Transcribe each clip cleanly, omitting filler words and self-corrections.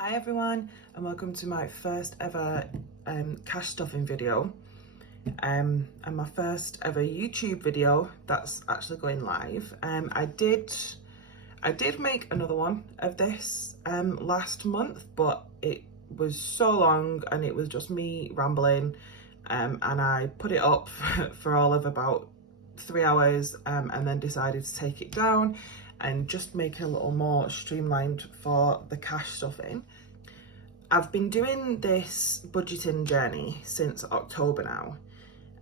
Hi everyone, and welcome to my first ever cash stuffing video and my first ever YouTube video that's actually going live. I did make another one of this last month, but it was so long and it was just me rambling, and I put it up for all of about 3 hours and then decided to take it down and just make it a little more streamlined for the cash stuffing. I've been doing this budgeting journey since October now.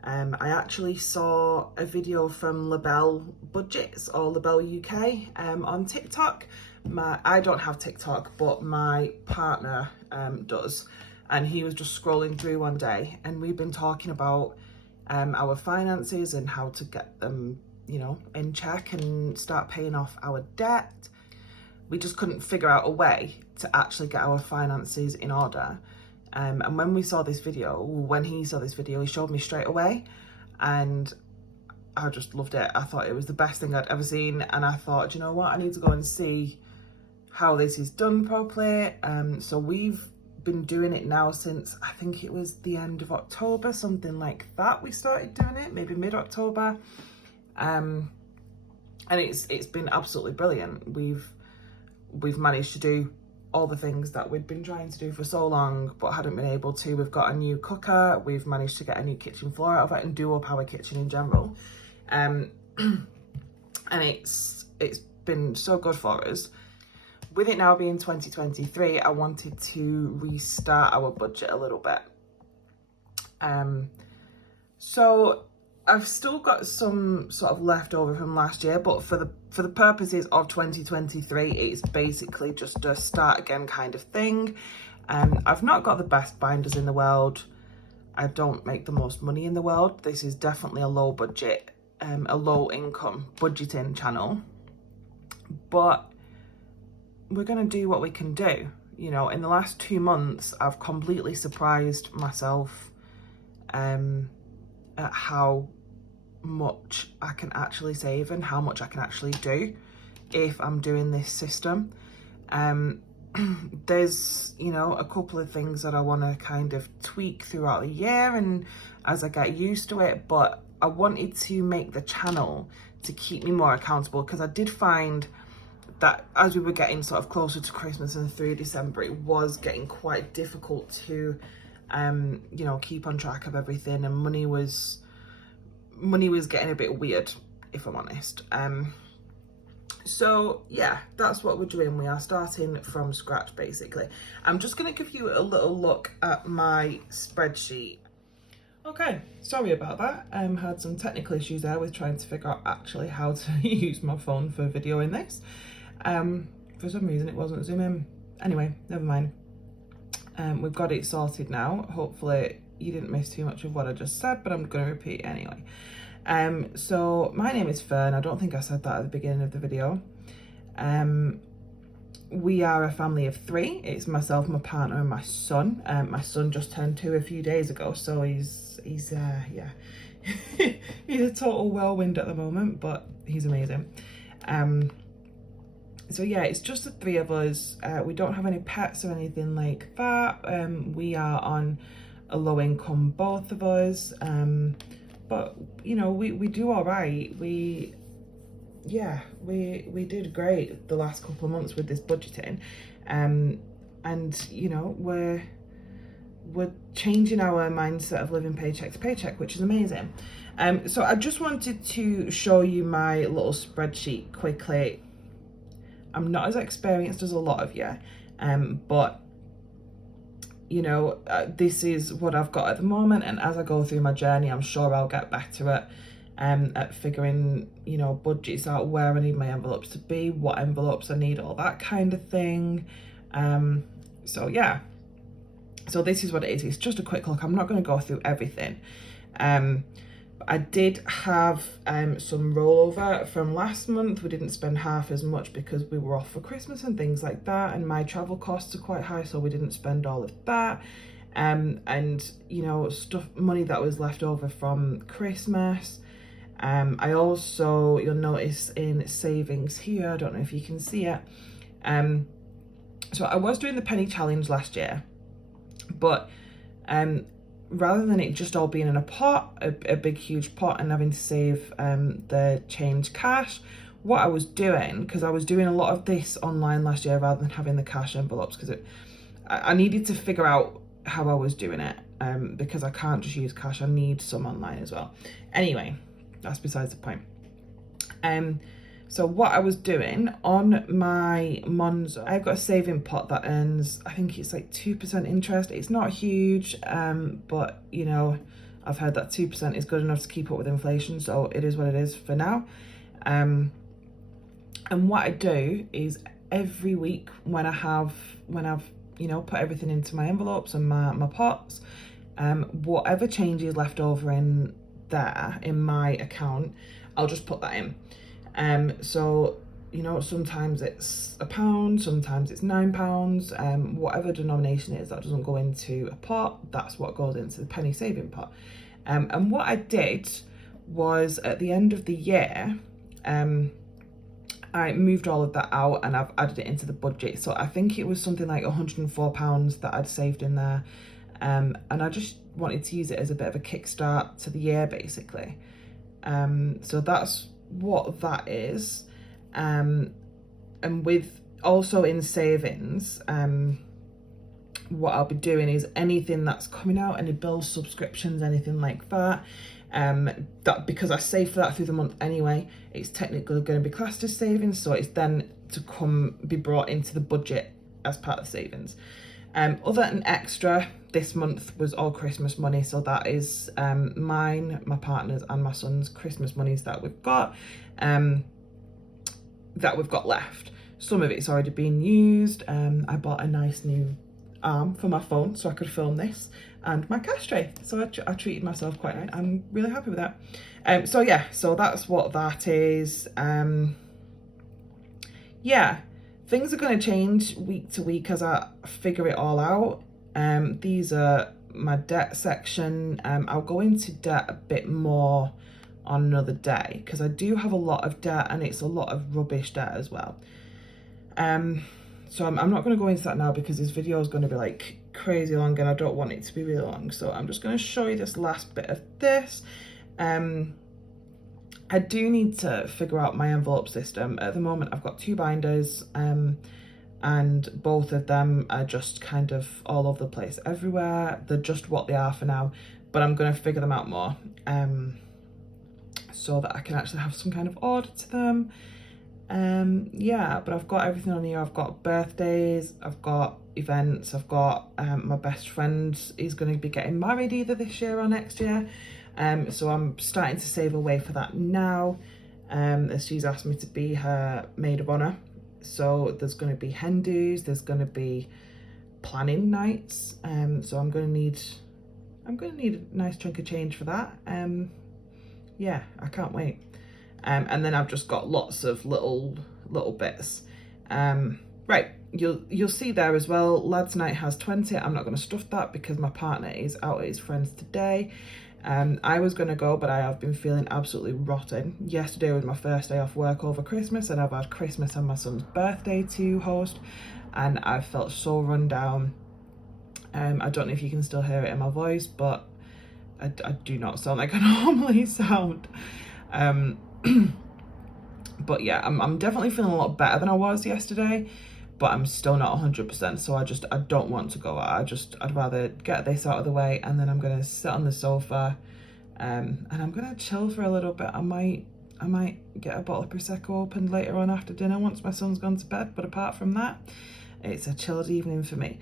I actually saw a video from Belle Budget or Belle UK on TikTok. I don't have TikTok, but my partner does, and he was just scrolling through one day, and we've been talking about our finances and how to get them, you know, in check and start paying off our debt. We just couldn't figure out a way to actually get our finances in order. And when he saw this video, he showed me straight away, and I just loved it. I thought it was the best thing I'd ever seen, and I thought, you know what, I need to go and see how this is done properly. So we've been doing it now since, I think it was the end of October, something like that. We started doing it, maybe mid-October. And it's been absolutely brilliant. We've managed to do all the things that we'd been trying to do for so long but hadn't been able to. We've got a new cooker, we've managed to get a new kitchen floor out of it and do up our kitchen in general. And it's been so good for us. With it now being 2023, I wanted to restart our budget a little bit. So I've still got some sort of leftover from last year, but for the purposes of 2023, it's basically just a start again kind of thing. I've not got the best binders in the world. I don't make the most money in the world. This is definitely a low budget, a low income budgeting channel, but we're gonna do what we can do. You know, in the last 2 months, I've completely surprised myself at how much I can actually save and how much I can actually do if I'm doing this system. There's, you know, a couple of things that I want to kind of tweak throughout the year and as I get used to it, but I wanted to make the channel to keep me more accountable, because I did find that as we were getting sort of closer to Christmas and through December, it was getting quite difficult to you know, keep on track of everything, and money was getting a bit weird, if I'm honest. So yeah, that's what we're doing. We are starting from scratch, basically. I'm just going to give you a little look at my spreadsheet. Okay, sorry about that. Had some technical issues there with trying to figure out actually how to use my phone for videoing this. For some reason it wasn't zooming. Anyway, never mind. We've got it sorted now. Hopefully you didn't miss too much of what I just said, but I'm going to repeat it anyway. So my name is Fern. I don't think I said that at the beginning of the video. We are a family of 3. It's myself, my partner, and my son. My son just turned 2 a few days ago, so he's yeah, he's a total whirlwind at the moment, but he's amazing. So yeah, it's just the 3 of us. We don't have any pets or anything like that. We are on a low income, both of us, but you know, we do all right. We did great the last couple of months with this budgeting, and you know, we're changing our mindset of living paycheck to paycheck, which is amazing. So I just wanted to show you my little spreadsheet quickly. I'm not as experienced as a lot of you, but you know, this is what I've got at the moment, and as I go through my journey, I'm sure I'll get better at figuring, you know, budgets out, where I need my envelopes to be, what envelopes I need, all that kind of thing. So yeah, so this is what it is. It's just a quick look. I'm not going to go through everything. I did have some rollover from last month. We didn't spend half as much because we were off for Christmas and things like that, and my travel costs are quite high, so we didn't spend all of that. And you know, money that was left over from Christmas. I also, you'll notice in savings here, I don't know if you can see it, So I was doing the penny challenge last year, but rather than it just all being in a pot, a big huge pot, and having to save the change cash, what I was doing, because I was doing a lot of this online last year rather than having the cash envelopes, because I needed to figure out how I was doing it, because I can't just use cash, I need some online as well. Anyway, that's besides the point. So what I was doing on my Monzo, I've got a saving pot that earns, I think it's like 2% interest. It's not huge, but you know, I've heard that 2% is good enough to keep up with inflation, so it is what it is for now. And what I do is every week when I've you know, put everything into my envelopes and my pots, whatever changes left over in there in my account, I'll just put that in. So, you know, sometimes it's £1, sometimes it's £9, whatever denomination it is that doesn't go into a pot, that's what goes into the penny saving pot. And what I did was at the end of the year, I moved all of that out and I've added it into the budget. So I think it was something like £104 that I'd saved in there. And I just wanted to use it as a bit of a kickstart to the year, basically. So that's what that is. And with also in savings, what I'll be doing is anything that's coming out, any bills, subscriptions, anything like that, that because I save for that through the month anyway, it's technically going to be classed as savings, so it's then to be brought into the budget as part of the savings. Other than extra, this month was all Christmas money, so that is mine, my partner's and my son's Christmas monies that we've got left. Some of it's already been used. I bought a nice new arm for my phone so I could film this, and my cash tray, so I treated myself quite nice. I'm really happy with that. So yeah, so that's what that is. Yeah, things are going to change week to week as I figure it all out. These are my debt section. I'll go into debt a bit more on another day because I do have a lot of debt, and it's a lot of rubbish debt as well. So I'm not going to go into that now because this video is going to be like crazy long and I don't want it to be really long. So I'm just going to show you this last bit of this. I do need to figure out my envelope system. At the moment, I've got 2 binders, and both of them are just kind of all over the place everywhere. They're just what they are for now, but I'm going to figure them out more, so that I can actually have some kind of order to them. Yeah, but I've got everything on here. I've got birthdays, I've got events, I've got my best friend is going to be getting married either this year or next year. So I'm starting to save away for that now, as she's asked me to be her maid of honour. So there's going to be hen do's, there's going to be planning nights, so I'm going to need a nice chunk of change for that. Yeah, I can't wait. And then I've just got lots of little bits. Right, you'll see there as well, lads night has 20. I'm not going to stuff that because my partner is out at his friends today. I was going to go, but I have been feeling absolutely rotten. Yesterday was my first day off work over Christmas, and I've had Christmas and my son's birthday to host, and I felt so run down. I don't know if you can still hear it in my voice, but I do not sound like I normally sound. But yeah, I'm definitely feeling a lot better than I was yesterday, but I'm still not 100%, so I don't want to go out. I'd rather get this out of the way, and then I'm gonna sit on the sofa, and I'm gonna chill for a little bit. I might get a bottle of Prosecco opened later on after dinner once my son's gone to bed, but apart from that, it's a chilled evening for me.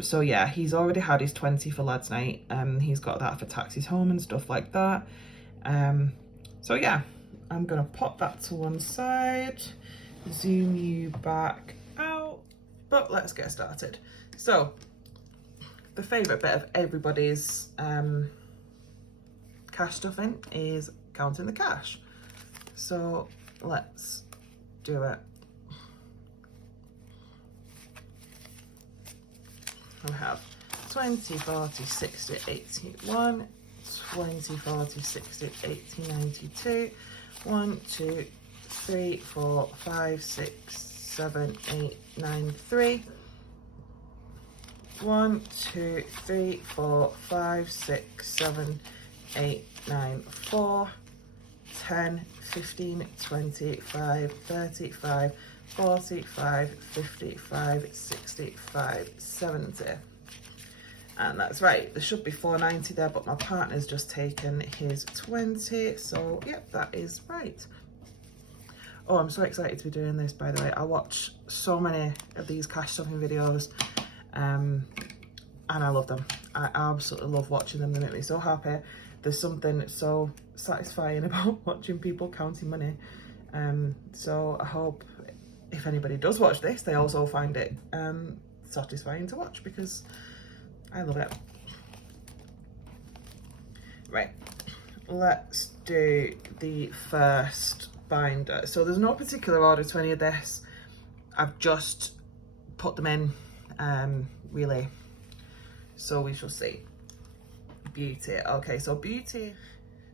So yeah, he's already had his 20 for lads night. He's got that for taxis home and stuff like that. So yeah, I'm gonna pop that to one side, zoom you back out, but let's get started. So the favourite bit of everybody's cash stuffing is counting the cash. So let's do it. I have 20, 40, 60, 81, 20, 40, 60, 80, 92, 1, 2, 3, 4, 5, 6, 7, 8, 9, 3. 1, 2, 3, 4, 5, 6, 7, 8, 9, 4, 10, 15, 25, 35, 45, 55, 65, 70. And that's right, there should be 490 there, but my partner's just taken his 20, so yep, that is right. Oh, I'm so excited to be doing this, by the way. I watch so many of these cash stuffing videos, and I love them. I absolutely love watching them. They make me so happy. There's something so satisfying about watching people counting money. So I hope if anybody does watch this, they also find it satisfying to watch, because I love it. Right, let's do the first binder. So there's no particular order to any of this. I've just put them in, really. So we shall see. Beauty. Okay, so Beauty.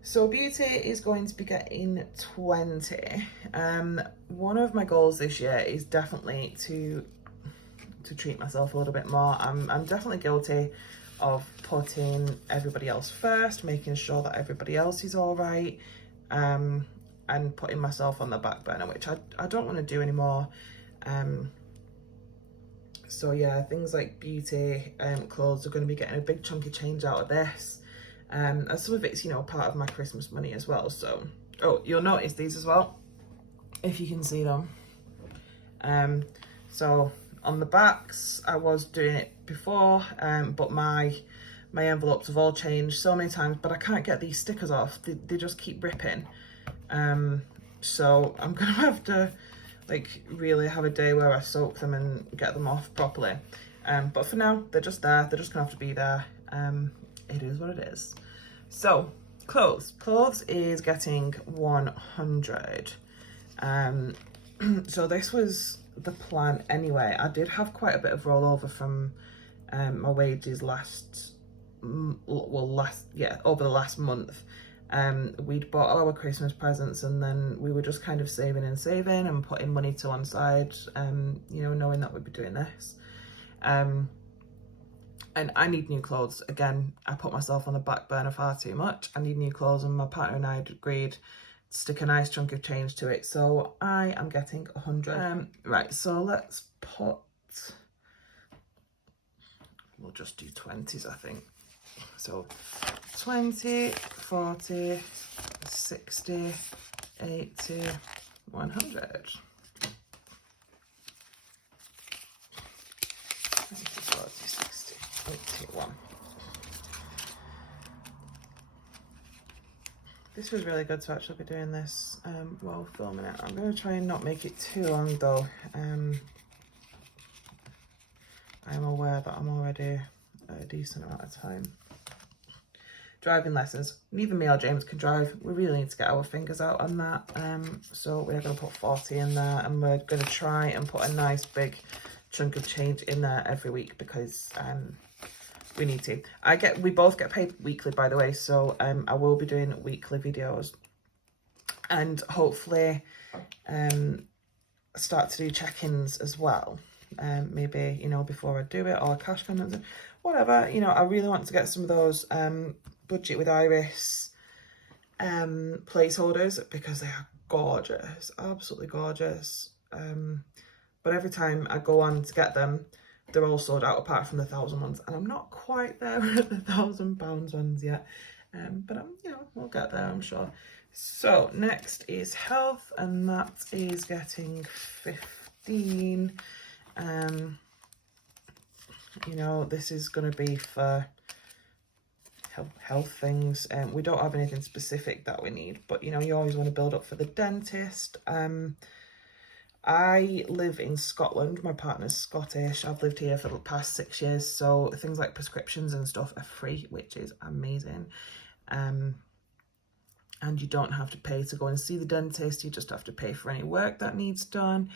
So Beauty is going to be getting 20. One of my goals this year is definitely to treat myself a little bit more. I'm definitely guilty of putting everybody else first, making sure that everybody else is all right, and putting myself on the back burner, which I don't want to do anymore. So yeah, things like beauty clothes are going to be getting a big chunky change out of this, and some of it's, you know, part of my Christmas money as well. So, oh, you'll notice these as well, if you can see them. So on the backs, I was doing it before, but my envelopes have all changed so many times, but I can't get these stickers off. They just keep ripping. So I'm gonna have to like really have a day where I soak them and get them off properly. But for now, they're just there. They're just gonna have to be there. It is what it is. So clothes is getting 100. So this was the plan anyway. I did have quite a bit of rollover from my wages over the last month. We'd bought all our Christmas presents, and then we were just kind of saving and putting money to one side, you know, knowing that we'd be doing this. And I need new clothes. Again, I put myself on the back burner far too much. I need new clothes, and my partner and I had agreed to stick a nice chunk of change to it. So I am getting 100. Right, so let's put, we'll just do 20s, I think. So 20, 40, 60, 80, 100. 20, 40, 60, 81. This was really good to actually be doing this while filming it. I'm going to try and not make it too long though. I'm aware that I'm already a decent amount of time. Driving lessons. Neither me or James can drive. We really need to get our fingers out on that. So we're going to put 40 in there, and we're going to try and put a nice big chunk of change in there every week, because we need to. We both get paid weekly, by the way, so I will be doing weekly videos, and hopefully start to do check-ins as well. Maybe, you know, before I do it, or cash comments, whatever. You know, I really want to get some of those budget with Iris placeholders, because they are gorgeous, absolutely gorgeous. But every time I go on to get them, they're all sold out apart from the 1,000 ones, and I'm not quite there at the £1,000 ones yet. But you know, we'll get there, I'm sure. So next is health, and that is getting 15. You know, this is going to be for health things. We don't have anything specific that we need, but you know, you always want to build up for the dentist. I live in Scotland. My partner's Scottish. I've lived here for the past 6 years, so things like prescriptions and stuff are free, which is amazing. And you don't have to pay to go and see the dentist. You just have to pay for any work that needs done.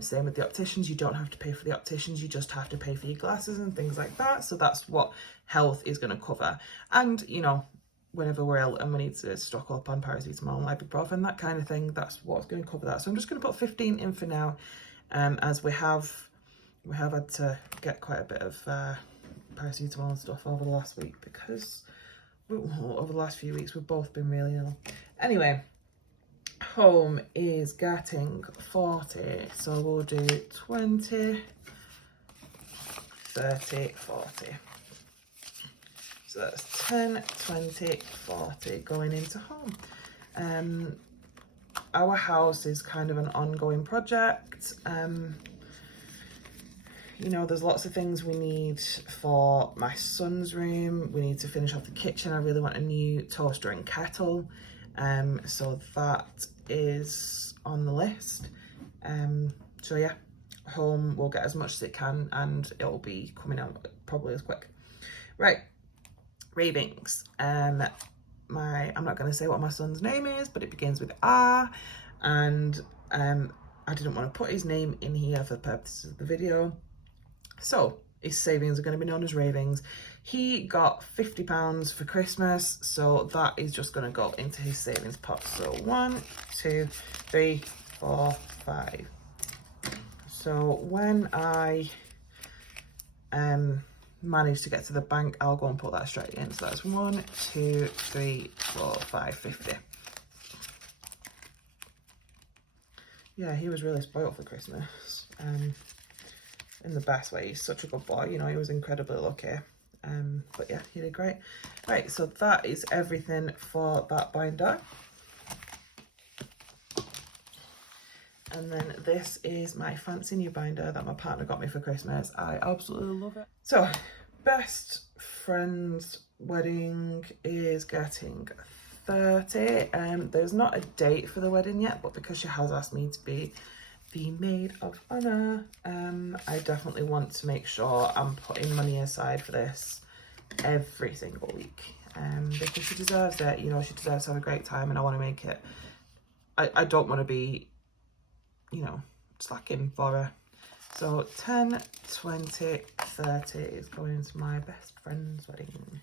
Same with the opticians. You don't have to pay for the opticians. You just have to pay for your glasses and things like that. So that's what health is going to cover. And, you know, whenever we're ill and we need to stock up on paracetamol and ibuprofen, that kind of thing, that's what's going to cover that. So I'm just going to put 15 in for now, as we have had to get quite a bit of paracetamol and stuff over the last week because over the last few weeks we've both been really ill. Anyway, home is getting 40, so we'll do 20, 30, 40. So that's 10, 20, 40 going into home. Our house is kind of an ongoing project. You know, there's lots of things we need for my son's room. We need to finish off the kitchen. I really want a new toaster and kettle. So that is on the list. So yeah, home will get as much as it can and it'll be coming out probably as quick. Right, ravings. I'm not going to say what my son's name is, but it begins with R, and I didn't want to put his name in here for the purposes of the video. So his savings are going to be known as ravings. He got £50 for Christmas, so that is just going to go into his savings pot. So 1, 2, 3, 4, 5. So when I manage to get to the bank, I'll go and put that straight in. So that's 1, 2, 3, 4, 5, 50. Yeah, he was really spoiled for Christmas. In the best way. He's such a good boy, you know, he was incredibly lucky. But yeah, he did great. Right, so that is everything for that binder. And then this is my fancy new binder that my partner got me for Christmas. I absolutely love it. So, best friend's wedding is getting 30. There's not a date for the wedding yet, but because she has asked me to be the maid of honor, I definitely want to make sure I'm putting money aside for this every single week, because she deserves it. You know, she deserves to have a great time, and I want to make it, I don't want to be, you know, slacking for her. So 10, 20, 30 is going into my best friend's wedding,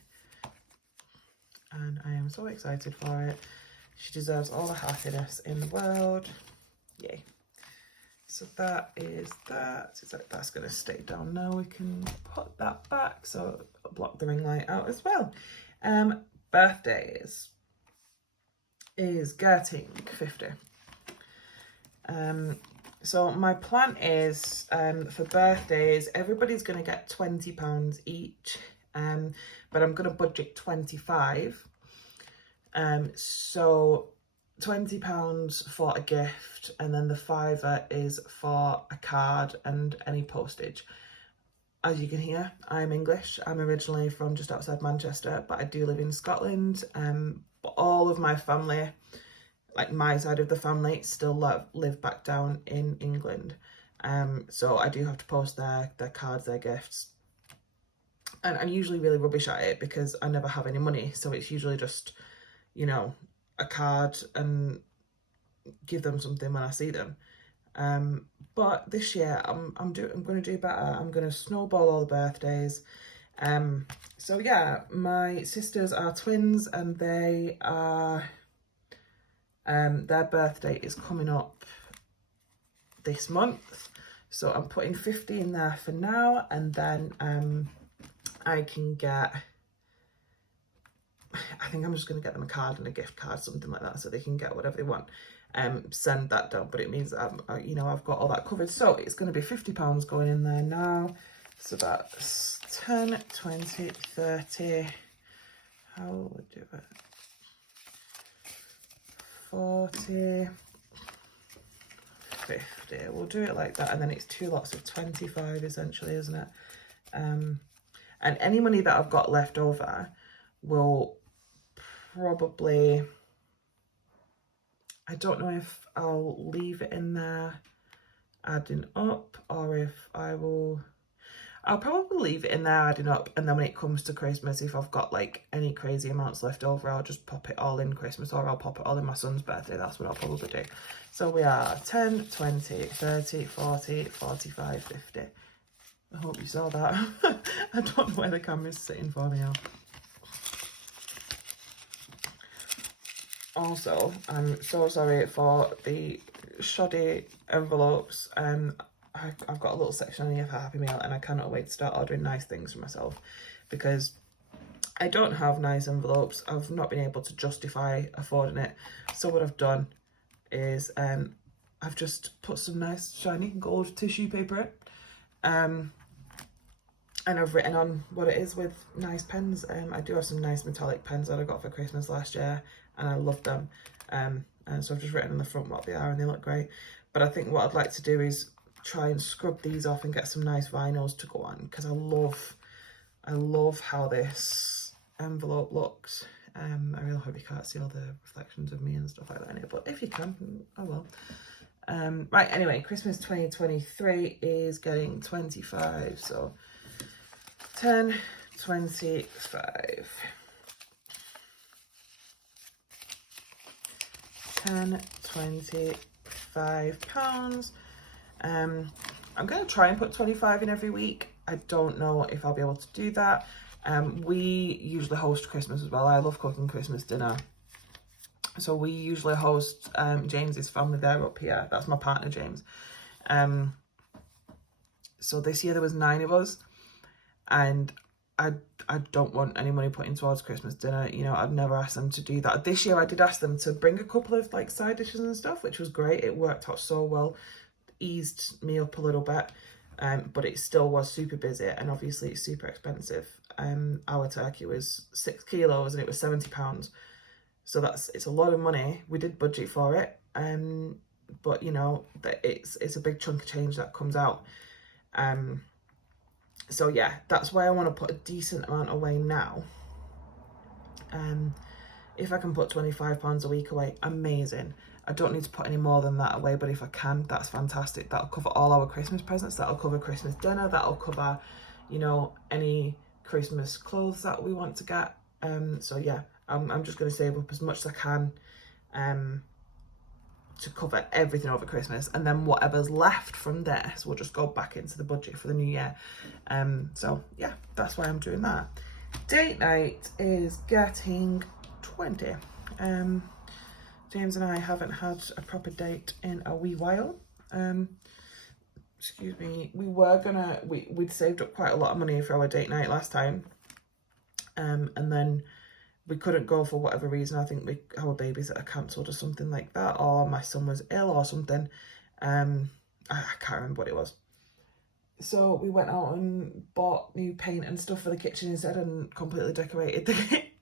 and I am so excited for it. She deserves all the happiness in the world. Yay. So that is that. It's like that's going to stay down now. We can put that back, so I'll block the ring light out as well. Birthdays is getting 50. So my plan is, for birthdays, everybody's going to get £20 each, but I'm going to budget 25. So £20 for a gift, and then the £5 is for a card and any postage. As you can hear, I'm English. I'm originally from just outside Manchester, but I do live in Scotland. But all of my family, like my side of the family, still live back down in England. So I do have to post their cards, their gifts. And I'm usually really rubbish at it because I never have any money. So it's usually just, you know, a card and give them something when I see them. But this year I'm going to do better. I'm going to snowball all the birthdays. So yeah, my sisters are twins, and they are, their birthday is coming up this month. So I'm putting 50 in there for now, and then I can get, I think I'm just going to get them a card and a gift card, something like that, so they can get whatever they want. Send that down, but it means that you know, I've got all that covered. So it's going to be £50 going in there now. So that's 10, 20, 30. How will we do it? 40, 50. We'll do it like that, and then it's 2 lots of 25 essentially, isn't it? And any money that I've got left over will probably, I don't know if I'll leave it in there adding up, or if I'll probably leave it in there adding up, and then when it comes to Christmas, if I've got like any crazy amounts left over, I'll just pop it all in Christmas, or I'll pop it all in my son's birthday. That's what I'll probably do. So we are 10, 20, 30, 40, 45, 50. I hope you saw that. I don't know where the camera's sitting for me now. Also, I'm so sorry for the shoddy envelopes. I've got a little section on here for Happy Meal, and I cannot wait to start ordering nice things for myself, because I don't have nice envelopes. I've not been able to justify affording it. So what I've done is I've just put some nice shiny gold tissue paper in, and I've written on what it is with nice pens. I do have some nice metallic pens that I got for Christmas last year, and I loved them. And so I've just written on the front what they are, and they look great. But I think what I'd like to do is try and scrub these off and get some nice vinyls to go on, because I love how this envelope looks. I really hope you can't see all the reflections of me and stuff like that in it, but if you can, oh well. Right, anyway, Christmas 2023 is getting 25, so 10, 25. 10, 25 pounds. I'm going to try and put 25 in every week. I don't know if I'll be able to do that. We usually host Christmas as well. I love cooking Christmas dinner. So we usually host James's family there up here. That's my partner, James. So this year there was 9 of us, and I don't want any money put in towards Christmas dinner. You know, I'd never asked them to do that. This year I did ask them to bring a couple of like side dishes and stuff, which was great. It worked out so well, eased me up a little bit. But it still was super busy, and obviously it's super expensive. Our turkey was 6 kilos and it was £70. So it's a lot of money. We did budget for it. But you know, it's a big chunk of change that comes out. So yeah, that's why I want to put a decent amount away now. If I can put £25 a week away, amazing. I don't need to put any more than that away, but if I can, that's fantastic. That'll cover all our Christmas presents, that'll cover Christmas dinner, that'll cover, you know, any Christmas clothes that we want to get. So yeah, I'm just going to save up as much as I can to cover everything over Christmas, and then whatever's left from this will just go back into the budget for the new year. So yeah, that's why I'm doing that. Date night is getting 20. James and I haven't had a proper date in a wee while. Excuse me. We'd saved up quite a lot of money for our date night last time. And then we couldn't go for whatever reason. I think our babysitter cancelled or something like that, or my son was ill or something. I can't remember what it was. So we went out and bought new paint and stuff for the kitchen instead, and completely decorated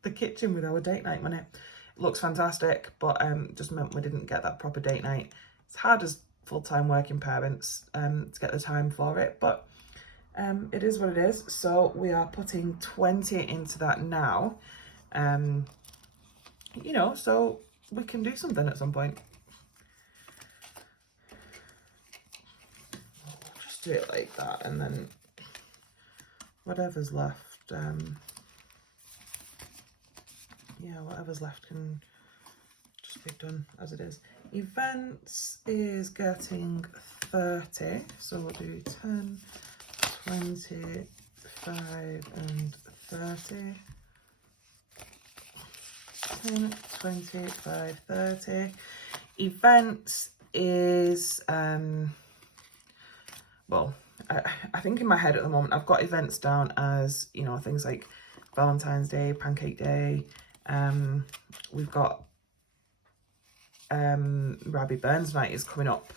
the kitchen with our date night money. It looks fantastic, but just meant we didn't get that proper date night. It's hard as full-time working parents to get the time for it, but it is what it is. So we are putting 20 into that now. You know, so we can do something at some point. We'll just do it like that, and then whatever's left, yeah, whatever's left can just be done as it is. Events is getting 30, so we'll do 10, 20, 5 and 30. 10, 25, 30. Events is, well, I think in my head at the moment, I've got events down as, you know, things like Valentine's Day, Pancake Day. We've got Rabbi Burns Night is coming up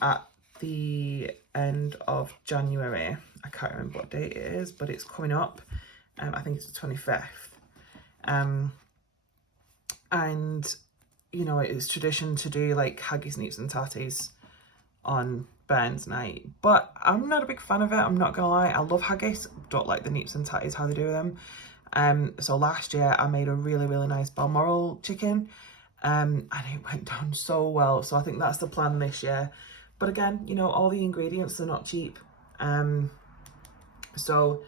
at the end of January. I can't remember what date it is, but it's coming up. I think it's the 25th. And, you know, it's tradition to do like haggis, neeps and tatties on Burns Night. But I'm not a big fan of it, I'm not going to lie. I love haggis, don't like the neeps and tatties, how they do them. So last year I made a really, really nice Balmoral chicken. And it went down so well. So I think that's the plan this year. But again, you know, all the ingredients are not cheap. So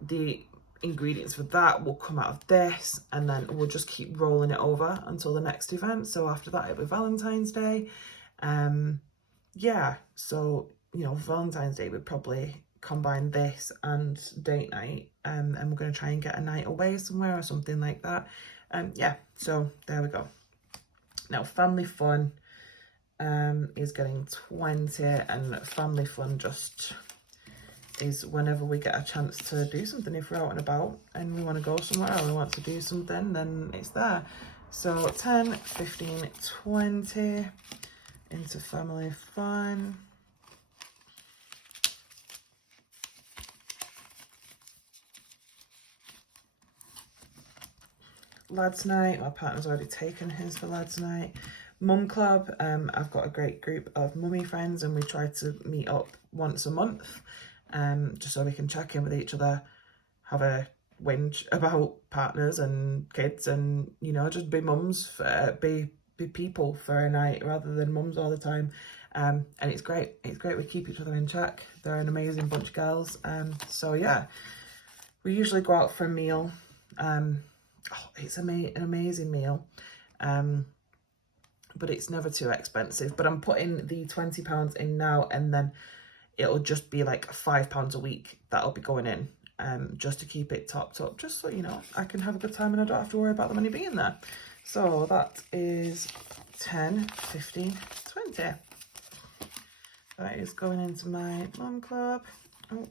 the ingredients for that will come out of this, and then we'll just keep rolling it over until the next event. So after that it'll be Valentine's Day. Yeah, so, you know, Valentine's Day would probably combine this and date night, and we're going to try and get a night away somewhere or something like that. Yeah, so there we go. Now, family fun. is getting 20, and family fun just is whenever we get a chance to do something. If we're out and about and we want to go somewhere or we want to do something, then it's there. So 10, 15, 20 into family fun. Lads night, my partner's already taken his for lads night. Mum club, I've got a great group of mummy friends and we try to meet up once a month, just so we can check in with each other, have a whinge about partners and kids, and you know, just be mums, be people for a night rather than mums all the time. And it's great we keep each other in check. They're an amazing bunch of girls. So yeah, we usually go out for a meal. It's an amazing meal, but it's never too expensive. But I'm putting the £20 in now, and then it'll just be like £5 a week that'll be going in, just to keep it topped up, just so you know I can have a good time and I don't have to worry about the money being there. So that is 10, 15, 20. That is going into my mum club. Oh.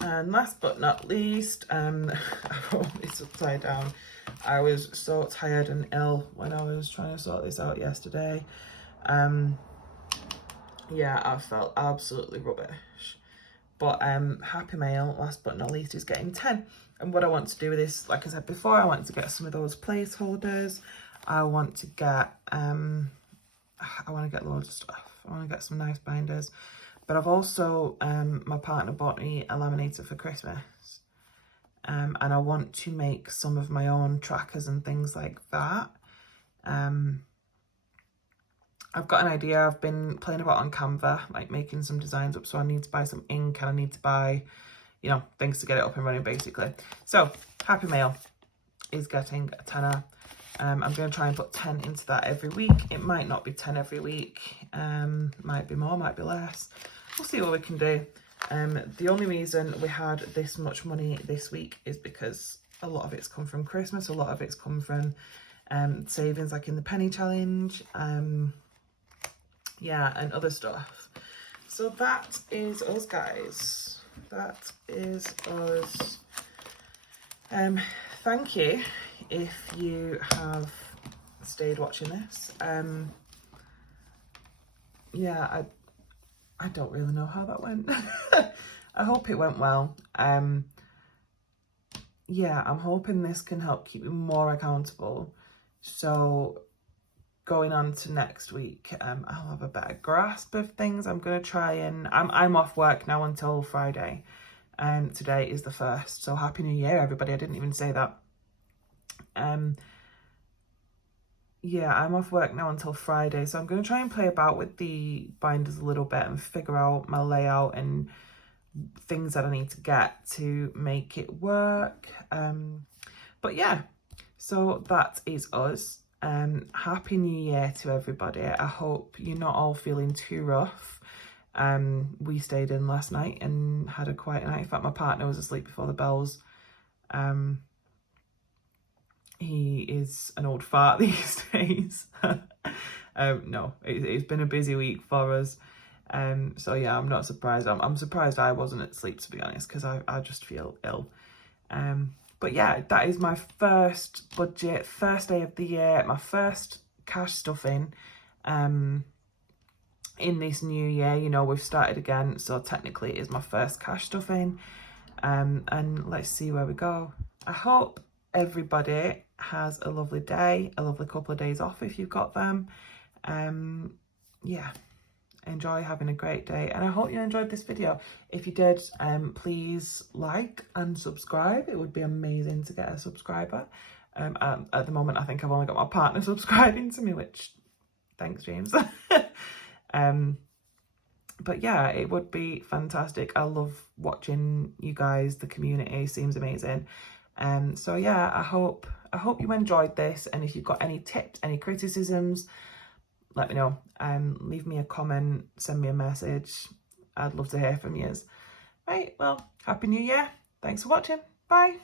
And last but not least, it's upside down. I was so tired and ill when I was trying to sort this out yesterday. Yeah, I felt absolutely rubbish. But Happy Mail, last but not least, is getting 10. And what I want to do with this, like I said before, I want to get some of those placeholders. I want to get loads of stuff. I want to get some nice binders. But I've also, my partner bought me a laminator for Christmas. And I want to make some of my own trackers and things like that. I've got an idea. I've been playing about on Canva, like making some designs up. So I need to buy some ink and I need to buy, you know, things to get it up and running basically. So Happy Mail is getting a tenner. I'm going to try and put 10 into that every week. It might not be 10 every week. Might be more, might be less. We'll see what we can do. The only reason we had this much money this week is because a lot of it's come from Christmas. A lot of it's come from savings, like in the penny challenge. Yeah, and other stuff. So that is us, guys. That is us. Thank you if you have stayed watching this. Yeah, I don't really know how that went. I hope it went well. Yeah, I'm hoping this can help keep me more accountable. So going on to next week, I'll have a better grasp of things. I'm going to try and... I'm off work now until Friday. And today is the 1st. So Happy New Year, everybody. I didn't even say that. Yeah, I'm off work now until Friday, so I'm going to try and play about with the binders a little bit and figure out my layout and things that I need to get to make it work. But yeah, so that is us. Happy New Year to everybody. I hope you're not all feeling too rough. We stayed in last night and had a quiet night. In fact, my partner was asleep before the bells. He is an old fart these days. No, it's been a busy week for us. So yeah, I'm not surprised. I'm surprised I wasn't asleep, to be honest, because I just feel ill. But yeah, that is my first budget, first day of the year, my first cash stuffing in this new year. You know, we've started again, so technically it is my first cash stuffing. And let's see where we go. I hope everybody has a lovely day, a lovely couple of days off if you've got them. Yeah, enjoy having a great day, and I hope you enjoyed this video. If you did, please like and subscribe. It would be amazing to get a subscriber. At the moment, I think I've only got my partner subscribing to me, which thanks, James. But yeah, it would be fantastic. I love watching you guys. The community seems amazing. So yeah, I hope you enjoyed this, and if you've got any tips, any criticisms, let me know. Leave me a comment, send me a message. I'd love to hear from you. Right, well, Happy New Year. Thanks for watching. Bye.